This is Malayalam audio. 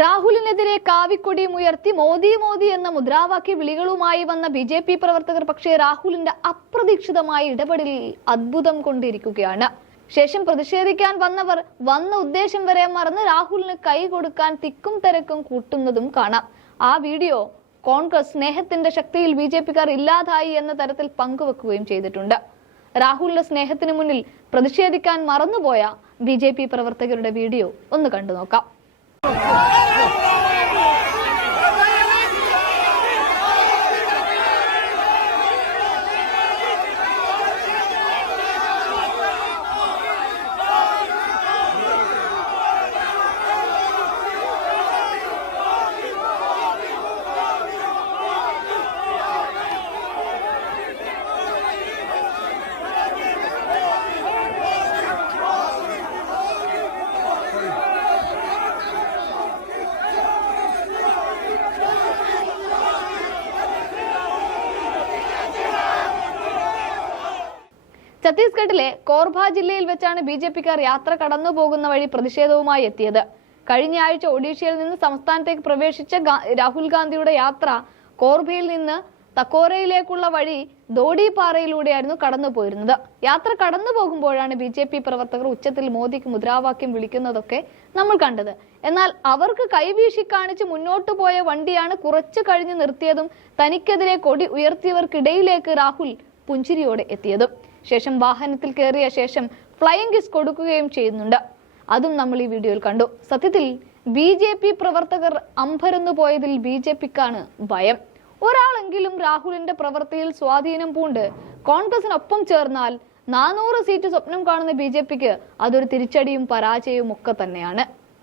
രാഹുലിനെതിരെ കാവിക്കൊടിയും ഉയർത്തി മോദി മോദി എന്ന മുദ്രാവാക്യ വിളികളുമായി വന്ന ബി ജെ പി പ്രവർത്തകർ പക്ഷേ രാഹുലിന്റെ അപ്രതീക്ഷിതമായ ഇടപെടലിൽ അത്ഭുതം കൊണ്ടിരിക്കുകയാണ്. ശേഷം പ്രതിഷേധിക്കാൻ വന്നവർ വന്ന ഉദ്ദേശം വരെ മറന്ന് രാഹുലിന് കൈ കൊടുക്കാൻ തിക്കും തിരക്കും കൂട്ടുന്നതും കാണാം. ആ വീഡിയോ കോൺഗ്രസ് സ്നേഹത്തിന്റെ ശക്തിയിൽ ബി ജെ പിക്കാർ ഇല്ലാതായി എന്ന തരത്തിൽ പങ്കുവെക്കുകയും ചെയ്തിട്ടുണ്ട്. രാഹുലിന്റെ സ്നേഹത്തിന് മുന്നിൽ പ്രതിഷേധിക്കാൻ മറന്നുപോയ ബി ജെ പി പ്രവർത്തകരുടെ വീഡിയോ ഒന്ന് കണ്ടു നോക്കാം ഛത്തീസ്ഗഡിലെ കോർബ ജില്ലയിൽ വെച്ചാണ് ബി ജെ പിക്കാർ യാത്ര കടന്നു പോകുന്ന വഴി പ്രതിഷേധവുമായി എത്തിയത്. കഴിഞ്ഞ ആഴ്ച ഒഡീഷയിൽ നിന്ന് സംസ്ഥാനത്തേക്ക് പ്രവേശിച്ച രാഹുൽ ഗാന്ധിയുടെ യാത്ര കോർബയിൽ നിന്ന് തക്കോരയിലേക്കുള്ള വഴി ദോഡിപാറയിലൂടെയായിരുന്നു കടന്നു പോയിരുന്നത്. യാത്ര കടന്നു പോകുമ്പോഴാണ് ബി ജെ പി പ്രവർത്തകർ ഉച്ചത്തിൽ മോദിക്ക് മുദ്രാവാക്യം വിളിക്കുന്നതൊക്കെ നമ്മൾ കണ്ടത്. എന്നാൽ അവർക്ക് കൈവീശി കാണിച്ച് മുന്നോട്ട് പോയ വണ്ടിയാണ് കുറച്ചു കഴിഞ്ഞ് നിർത്തിയതും തനിക്കെതിരെ കൊടി ഉയർത്തിയവർക്കിടയിലേക്ക് രാഹുൽ പുഞ്ചിരിയോടെ എത്തിയതും. ശേഷം വാഹനത്തിൽ കയറിയ ശേഷം ഫ്ലൈയിങ് കിസ് കൊടുക്കുകയും ചെയ്യുന്നുണ്ട്. അതും നമ്മൾ ഈ വീഡിയോയിൽ കണ്ടു. സത്യത്തിൽ ബി ജെ പി പ്രവർത്തകർ അമ്പരന്നു പോയതിൽ ബി ജെ പിക്കാണ് ഭയം. ഒരാളെങ്കിലും രാഹുലിന്റെ പ്രവൃത്തിയിൽ സ്വാധീനം പൂണ്ട് കോൺഗ്രസിനൊപ്പം ചേർന്നാൽ നാനൂറ് സീറ്റ് സ്വപ്നം കാണുന്ന ബി ജെ പിക്ക് അതൊരു തിരിച്ചടിയും പരാജയവും ഒക്കെ തന്നെയാണ്.